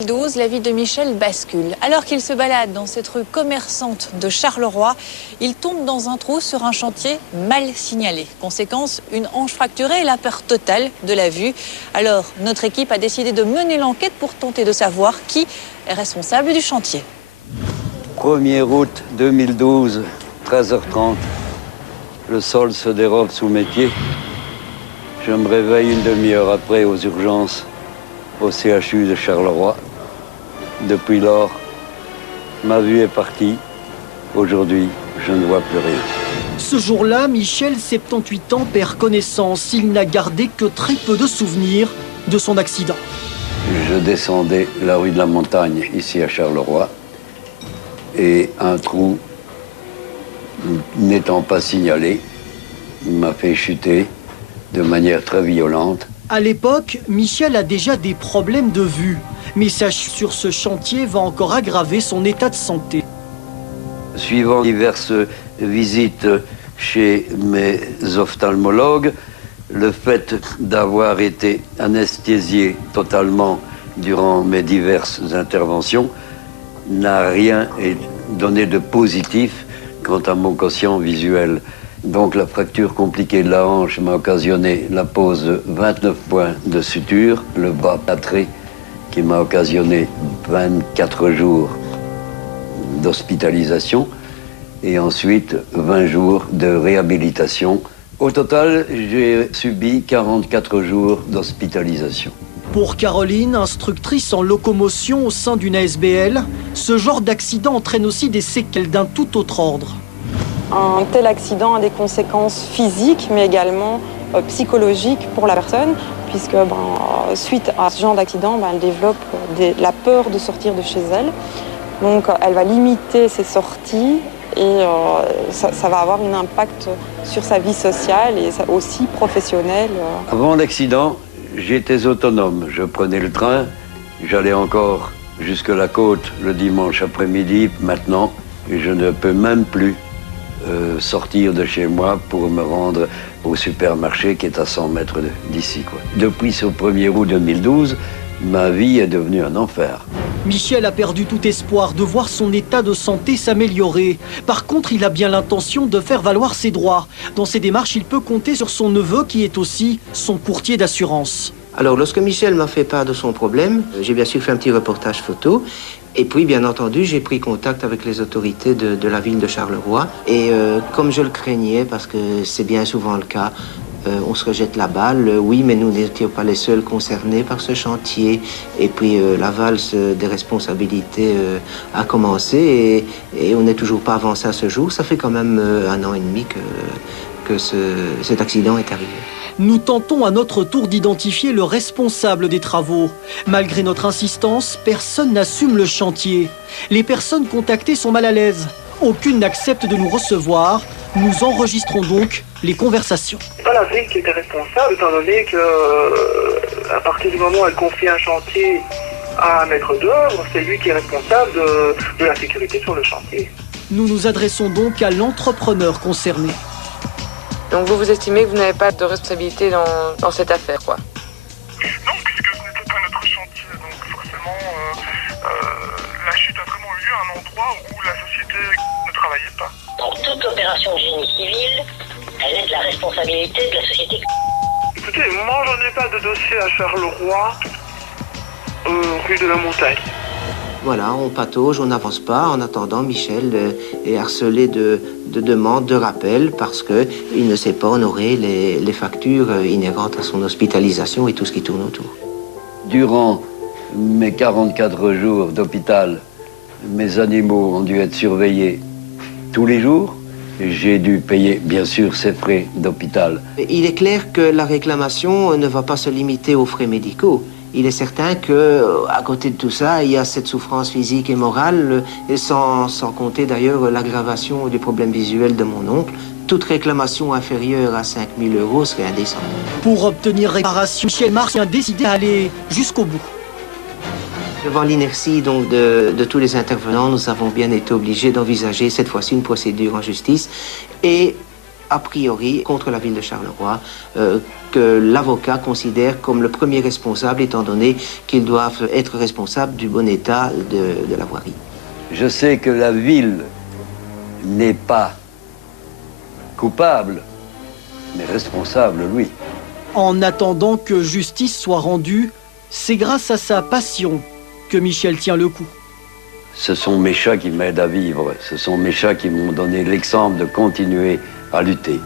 2012, la vie de Michel bascule. Alors qu'il se balade dans cette rue commerçante de Charleroi, il tombe dans un trou sur un chantier mal signalé. Conséquence, une hanche fracturée et la perte totale de la vue. Alors, notre équipe a décidé de mener l'enquête pour tenter de savoir qui est responsable du chantier. 1er août 2012, 13h30. Le sol se dérobe sous mes pieds. Je me réveille une demi-heure après aux urgences au CHU de Charleroi. Depuis lors, ma vue est partie. Aujourd'hui, je ne vois plus rien. Ce jour-là, Michel, 78 ans, perd connaissance. Il n'a gardé que très peu de souvenirs de son accident. Je descendais la rue de la Montagne, ici à Charleroi, et un trou, n'étant pas signalé, m'a fait chuter de manière très violente. À l'époque, Michel a déjà des problèmes de vue. Mais sa chute sur ce chantier va encore aggraver son état de santé. Suivant diverses visites chez mes ophtalmologues, le fait d'avoir été anesthésié totalement durant mes diverses interventions n'a rien donné de positif quant à mon quotient visuel. Donc la fracture compliquée de la hanche m'a occasionné la pose de 29 points de suture, le bras plâtré qui m'a occasionné 24 jours d'hospitalisation et ensuite 20 jours de réhabilitation. Au total, j'ai subi 44 jours d'hospitalisation. Pour Caroline, instructrice en locomotion au sein d'une ASBL, ce genre d'accident entraîne aussi des séquelles d'un tout autre ordre. Un tel accident a des conséquences physiques, mais également psychologiques pour la personne, puisque suite à ce genre d'accident, elle développe la peur de sortir de chez elle. Donc elle va limiter ses sorties et ça va avoir un impact sur sa vie sociale et aussi professionnelle. Avant l'accident, j'étais autonome. Je prenais le train, j'allais encore jusque la côte le dimanche après-midi. Maintenant, je ne peux même plus sortir de chez moi pour me rendre au supermarché qui est à 100 mètres d'ici. Depuis ce 1er août 2012, ma vie est devenue un enfer. Michel a perdu tout espoir de voir son état de santé s'améliorer. Par contre, il a bien l'intention de faire valoir ses droits. Dans ses démarches, il peut compter sur son neveu qui est aussi son courtier d'assurance. Alors, lorsque Michel m'a fait part de son problème, j'ai bien sûr fait un petit reportage photo. Et puis, bien entendu, j'ai pris contact avec les autorités de la ville de Charleroi. Et comme je le craignais, parce que c'est bien souvent le cas, on se rejette la balle. Oui, mais nous n'étions pas les seuls concernés par ce chantier. Et puis, la valse des responsabilités a commencé. Et on n'est toujours pas avancé à ce jour. Ça fait quand même 1 an et demi que cet accident est arrivé. Nous tentons à notre tour d'identifier le responsable des travaux. Malgré notre insistance, personne n'assume le chantier. Les personnes contactées sont mal à l'aise. Aucune n'accepte de nous recevoir. Nous enregistrons donc les conversations. C'est pas la ville qui était responsable, étant donné que, à partir du moment où elle confie un chantier à un maître d'œuvre, c'est lui qui est responsable de la sécurité sur le chantier. Nous nous adressons donc à l'entrepreneur concerné. Donc vous estimez que vous n'avez pas de responsabilité dans cette affaire, quoi? Non, puisque ce n'était pas notre chantier, donc forcément, la chute a vraiment eu à un endroit où la société ne travaillait pas. Donc toute opération de génie civil, elle est de la responsabilité de la société. Écoutez, moi j'en ai pas de dossier à Charleroi, rue de la Montagne. Voilà, on patauge, on n'avance pas. En attendant, Michel est harcelé de demandes, de rappels, parce qu'il ne sait pas honorer les factures inhérentes à son hospitalisation et tout ce qui tourne autour. Durant mes 44 jours d'hôpital, mes animaux ont dû être surveillés tous les jours. J'ai dû payer, bien sûr, ces frais d'hôpital. Il est clair que la réclamation ne va pas se limiter aux frais médicaux. Il est certain qu'à côté de tout ça, il y a cette souffrance physique et morale, et sans compter d'ailleurs l'aggravation du problème visuel de mon oncle. Toute réclamation inférieure à 5 000 € serait indécente. Pour obtenir réparation, Michel Marc a décidé d'aller jusqu'au bout. Devant l'inertie donc de tous les intervenants, nous avons bien été obligés d'envisager cette fois-ci une procédure en justice. Et a priori contre la ville de Charleroi, que l'avocat considère comme le premier responsable, étant donné qu'ils doivent être responsables du bon état de la voirie. Je sais que la ville n'est pas coupable, mais responsable, oui. En attendant que justice soit rendue, c'est grâce à sa passion que Michel tient le coup. Ce sont mes chats qui m'aident à vivre. Ce sont mes chats qui m'ont donné l'exemple de continuer à lutter.